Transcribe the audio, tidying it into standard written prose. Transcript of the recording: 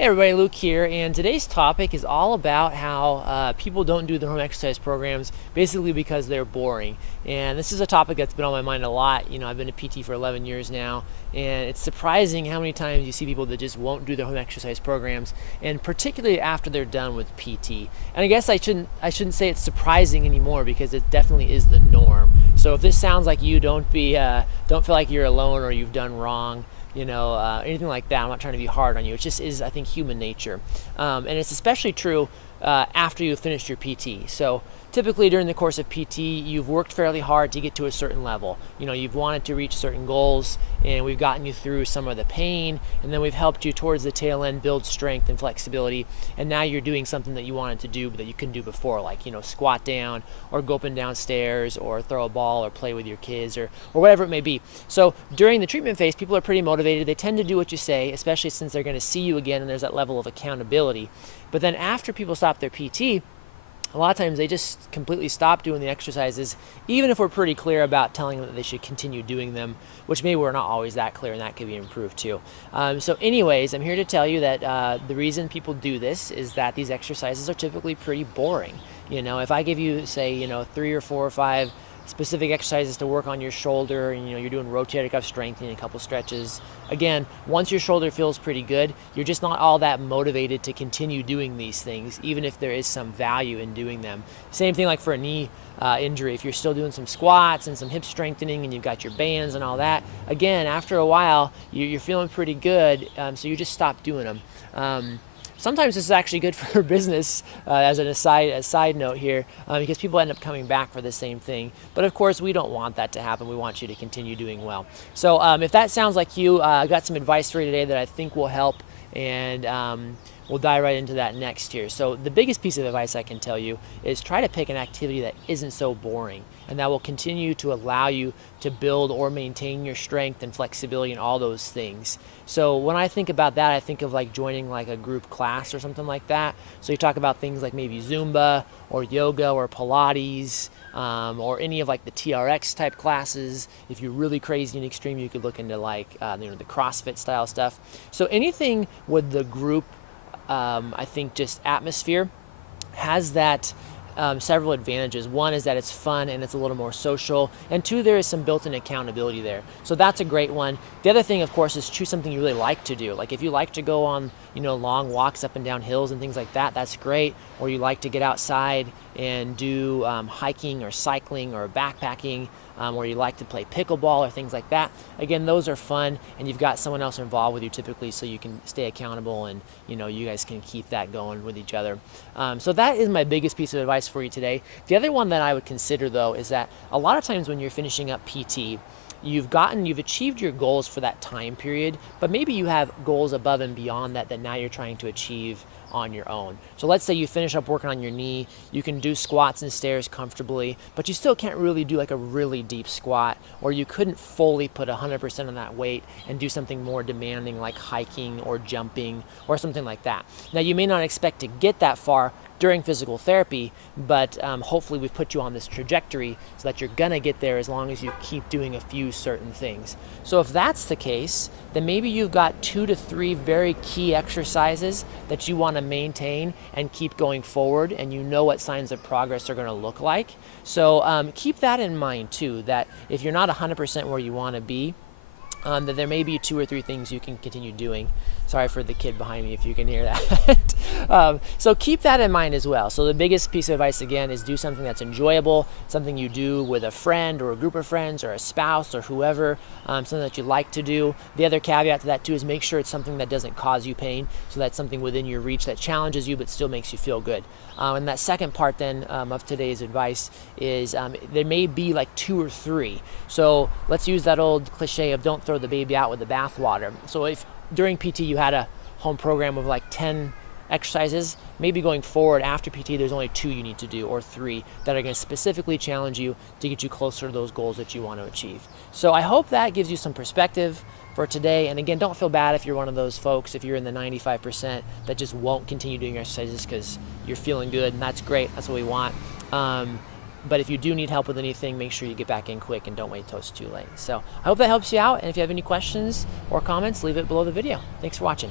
Hey everybody, Luke here, and today's topic is all about how people don't do their home exercise programs basically because they're boring. And this is a topic that's been on my mind a lot. I've been a PT for 11 years now, and it's surprising how many times you see people that just won't do their home exercise programs, and particularly after they're done with PT. And I guess I shouldn't say it's surprising anymore because it definitely is the norm. So if this sounds like you, don't feel like you're alone or you've done wrong. Anything like that. I'm not trying to be hard on you. It just is, I think, human nature. And it's especially true after you've finished your PT. So typically during the course of PT, you've worked fairly hard to get to a certain level. You've wanted to reach certain goals, and we've gotten you through some of the pain, and then we've helped you towards the tail end build strength and flexibility, and now you're doing something that you wanted to do but that you couldn't do before, like squat down or go up and down stairs or throw a ball or play with your kids or whatever it may be. So during the treatment phase, people are pretty motivated. They tend to do what you say, especially since they're going to see you again and there's that level of accountability. But then after people stop their PT, a lot of times they just completely stop doing the exercises, even if we're pretty clear about telling them that they should continue doing them, which maybe we're not always that clear, and that could be improved too. So anyways, I'm here to tell you that the reason people do this is that these exercises are typically pretty boring. If I give you, say, 3 or 4 or 5 specific exercises to work on your shoulder, and you're doing rotator cuff strengthening, a couple stretches. Again, once your shoulder feels pretty good, you're just not all that motivated to continue doing these things, even if there is some value in doing them. Same thing like for a knee injury. If you're still doing some squats and some hip strengthening and you've got your bands and all that, again, after a while, you're feeling pretty good, so you just stop doing them. Sometimes this is actually good for business, as a side note here, because people end up coming back for the same thing. But of course, we don't want that to happen. We want you to continue doing well. So if that sounds like you, I got some advice for you today that I think will help, and we'll dive right into that next here. So the biggest piece of advice I can tell you is try to pick an activity that isn't so boring, and that will continue to allow you to build or maintain your strength and flexibility and all those things. So when I think about that, I think of like joining like a group class or something like that. So you talk about things like maybe Zumba or yoga or Pilates, or any of like the TRX type classes. If you're really crazy and extreme, you could look into like the CrossFit style stuff. So anything with the group, I think just atmosphere has that several advantages. One is that it's fun and it's a little more social, and 2, there is some built-in accountability there. So that's a great one. The other thing, of course, is choose something you really like to do. Like if you like to go on long walks up and down hills and things like that, that's great. Or you like to get outside and do hiking or cycling or backpacking, or you like to play pickleball or things like that. Again, those are fun, and you've got someone else involved with you typically, so you can stay accountable, and you guys can keep that going with each other. So that is my biggest piece of advice for you today. The other one that I would consider, though, is that a lot of times when you're finishing up PT, you've achieved your goals for that time period, but maybe you have goals above and beyond that now you're trying to achieve on your own. So let's say you finish up working on your knee, you can do squats and stairs comfortably, but you still can't really do like a really deep squat, or you couldn't fully put 100% on that weight and do something more demanding like hiking or jumping or something like that. Now you may not expect to get that far during physical therapy, but hopefully we've put you on this trajectory so that you're gonna get there as long as you keep doing a few certain things. So if that's the case, then maybe you've got 2 to 3 very key exercises that you want to maintain and keep going forward, and what signs of progress are going to look like. So keep that in mind too, that if you're not 100% where you want to be, that there may be 2 or 3 things you can continue doing. Sorry for the kid behind me if you can hear that. So keep that in mind as well. So the biggest piece of advice, again, is do something that's enjoyable, something you do with a friend or a group of friends or a spouse or whoever, something that you like to do. The other caveat to that too is make sure it's something that doesn't cause you pain, so that's something within your reach that challenges you but still makes you feel good. And that second part then of today's advice is there may be like 2 or 3. So let's use that old cliche of don't throw the baby out with the bathwater. So if during PT you had a home program of like 10 exercises, maybe going forward after PT there's only 2 you need to do, or 3 that are going to specifically challenge you to get you closer to those goals that you want to achieve. So I hope that gives you some perspective for today. And again, don't feel bad if you're one of those folks, if you're in the 95% that just won't continue doing exercises because you're feeling good, and that's great. That's what we want. But if you do need help with anything, make sure you get back in quick and don't wait till it's too late. So I hope that helps you out. And if you have any questions or comments, leave it below the video. Thanks for watching.